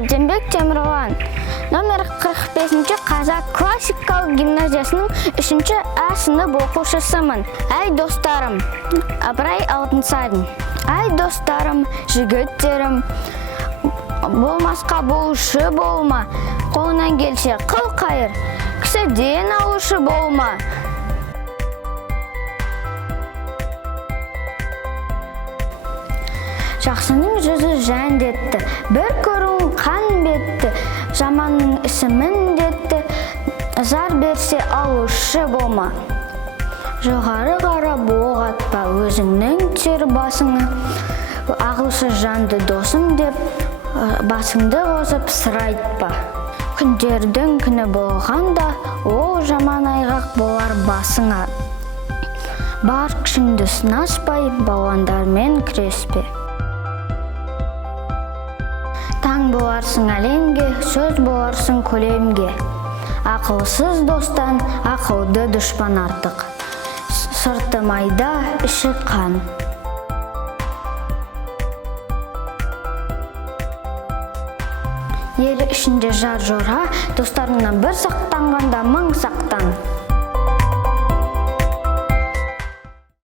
Сәрденбек Темірлан, номер 45-ші Қазақ классикалық гимназиясының 3-ші А сынып оқушысымын. Әй достарым, Абырай Алтынсарин. Әй достарым, жігіттерім, болмасқа болушы болма, қолынан келсе қыл қайыр, кісіден алушы болма. Жақсының жүзі жәндетті, бір көруін қан бетті, жаманның ісі міндетті, зар берсе алушы болма. Жоғары қара боқ атпа, өзіңнің тер басыңа, ағылшы жанды досым деп, басыңды қосып сыр айтпа. Күндердің күні болғанда, ол жаман айғақ болар басыңа. Бар күшіңді сынашпай, балуандармен күреспе. Таң боларсың әлемге, сөз боларсың көлемге. Ақылсыз достан ақылды дұшпан артық. Сырты майда, іші қан. Ел ішінде жар жора, достарыңнан бір сақтанғанда мың сақтан.